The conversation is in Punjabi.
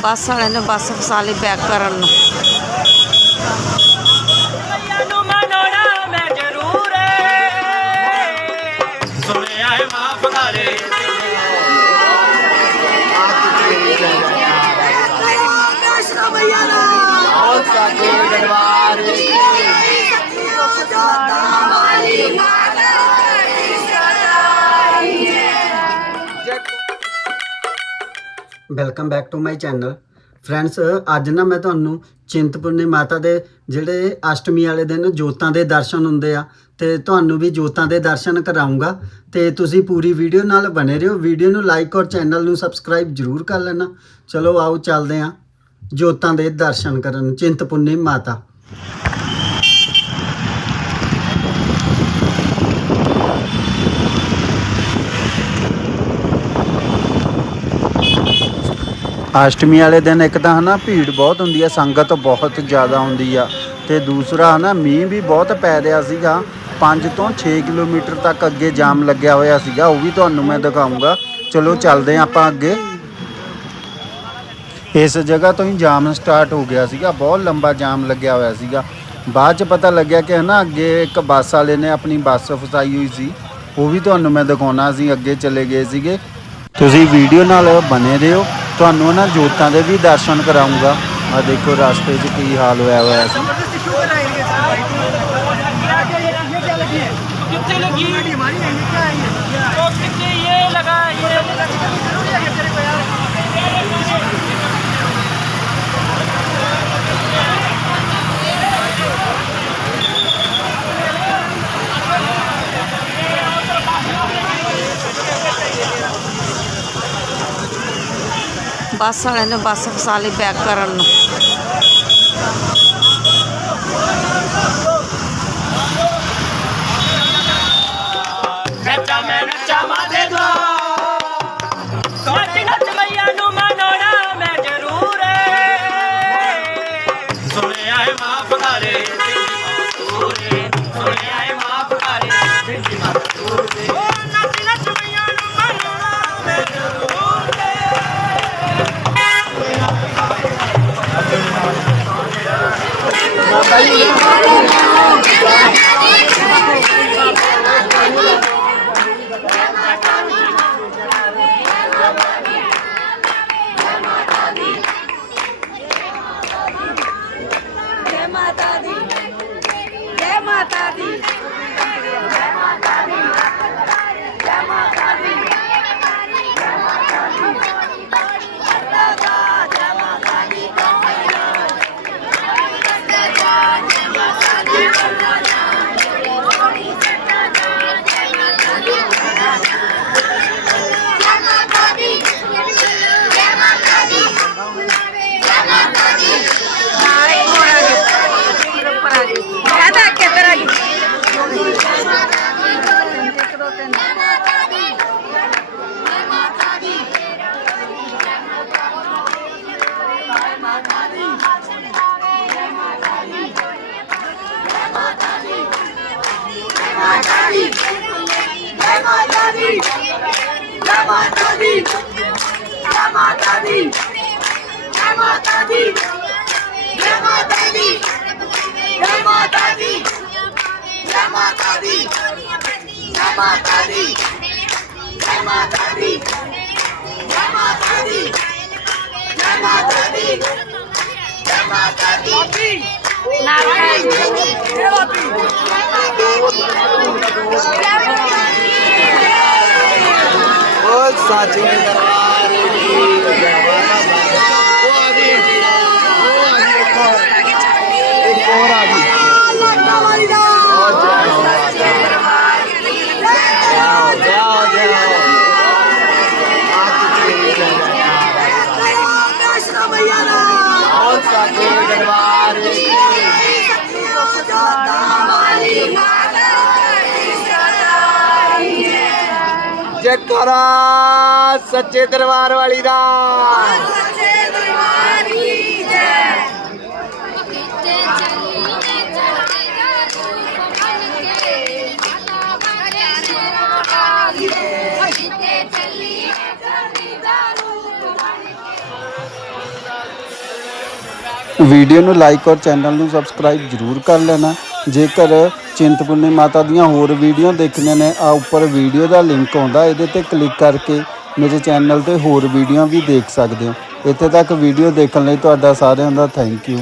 ਬੱਸ ਵਾਲਿਆਂ ਨੇ ਬੱਸ ਫਸਾ ਲਈ ਬੈਕ ਕਰਨ ਨੂੰ। ਸੁਣਿਆ ਮਾਫ ਕਰੇ। Welcome back to my channel friends ਅੱਜ ਨਾ ਮੈਂ ਤੁਹਾਨੂੰ ਚਿੰਤਪੁਰਨੀ ਮਾਤਾ ਦੇ ਜਿਹੜੇ ਅਸ਼ਟਮੀ ਵਾਲੇ ਦਿਨ ਜੋਤਾਂ ਦੇ ਦਰਸ਼ਨ ਹੁੰਦੇ ਆ, ਤੇ ਤੁਹਾਨੂੰ ਵੀ ਜੋਤਾਂ ਦੇ ਦਰਸ਼ਨ ਕਰਾਉਂਗਾ। ਤੇ ਤੁਸੀਂ ਪੂਰੀ ਵੀਡੀਓ ਨਾਲ ਬਨੇ ਰਹੋ। ਵੀਡੀਓ ਨੂੰ ਲਾਈਕ ਔਰ ਚੈਨਲ ਨੂੰ ਸਬਸਕ੍ਰਾਈਬ ਜਰੂਰ ਕਰ ਲੈਣਾ। ਚਲੋ ਆਓ ਚੱਲਦੇ ਆ। ਜੋਤਾਂ ਦੇ ਦਰਸ਼ਨ ਕਰਨ। ਚਿੰਤਪੁਰਨੀ ਮਾਤਾ। ਅਸ਼ਟਮੀ ਵਾਲੇ ਦਿਨ ਇੱਕ ਤਾਂ ਹਨਾ ਭੀੜ ਬਹੁਤ ਹੁੰਦੀ ਆ, ਸੰਗਤ ਬਹੁਤ ਜ਼ਿਆਦਾ ਹੁੰਦੀ ਆ। ਤੇ ਦੂਸਰਾ ਹਨਾ ਮੀਂਹ ਵੀ ਬਹੁਤ ਪੈ ਰਿਹਾ ਸੀਗਾ। 5 ਤੋਂ 6 ਕਿਲੋਮੀਟਰ ਤੱਕ ਅੱਗੇ ਜਾਮ ਲੱਗਿਆ ਹੋਇਆ ਸੀਗਾ, ਉਹ ਵੀ ਤੁਹਾਨੂੰ ਮੈਂ ਦਿਖਾਉਂਗਾ ਚਲੋ ਚੱਲਦੇ ਹਾਂ ਆਪਾਂ ਅੱਗੇ। ਇਸ ਜਗ੍ਹਾ ਤੋਂ ਹੀ ਜਾਮ ਸਟਾਰਟ ਹੋ ਗਿਆ ਸੀਗਾ ਬਹੁਤ ਲੰਬਾ ਜਾਮ ਲੱਗਿਆ ਹੋਇਆ ਸੀਗਾ। ਬਾਅਦ ਚ ਪਤਾ ਲੱਗਿਆ ਕਿ ਹਨਾ ਅੱਗੇ ਇੱਕ ਬੱਸ ਵਾਲੇ ਨੇ ਆਪਣੀ ਬੱਸ ਫਸਾਈ ਹੋਈ ਸੀ ਉਹ ਵੀ ਤੁਹਾਨੂੰ ਮੈਂ ਦਿਖਾਉਣਾ ਸੀ ਅੱਗੇ ਚਲੇ ਗਏ ਸੀਗੇ। ਤੁਸੀਂ ਵੀਡੀਓ ਨਾਲ ਬਣੇ ਰਹੋ ਤੁਹਾਨੂੰ ਉਹਨਾਂ ਜੋਤਾਂ ਦੇ ਵੀ ਦਰਸ਼ਨ ਕਰਾਉਂਗਾ। ਆ ਦੇਖੋ ਰਸਤੇ 'ਚ ਕੀ ਹਾਲ ਹੋਇਆ ਹੋਇਆ ਸੀ। ਬੱਸ ਵਾਲਿਆਂ ਨੇ ਬੱਸ ਫਸਾ ਲਈ ਬੈਕ ਕਰਨ ਨੂੰ। Thank you. Jai Mata Di, Jai Mata Di, Jai Mata Di. સાચું દરબારી ઓ આવી ઓ આવી ਜੈਕਾਰਾ ਸੱਚੇ ਦਰਬਾਰ ਵਾਲੀ ਦਾ। ਸੱਚੇ ਦਰਬਾਰ ਕੀ ਵੀਡੀਓ ਨੂੰ ਲਾਈਕ ਔਰ ਚੈਨਲ ਨੂੰ ਸਬਸਕ੍ਰਾਈਬ ਜ਼ਰੂਰ ਕਰ ਲੈਣਾ। ਜੇਕਰ ਚਿੰਤਪੁਰਨੀ ਮਾਤਾ ਦੀਆਂ ਹੋਰ ਵੀਡੀਓ ਦੇਖਣੀਆਂ ਨੇ, ਆ ਉੱਪਰ ਵੀਡੀਓ ਦਾ ਲਿੰਕ ਆਉਂਦਾ, ਇਹਦੇ ਤੇ ਕਲਿੱਕ ਕਰਕੇ ਮੇਰੇ ਚੈਨਲ ਤੇ ਹੋਰ ਵੀਡੀਓ ਵੀ ਦੇਖ ਸਕਦੇ ਹੋ। ਇੱਥੇ ਤੱਕ ਵੀਡੀਓ ਦੇਖਣ ਲਈ ਤੁਹਾਡਾ ਸਾਰਿਆਂ ਦਾ ਥੈਂਕ ਯੂ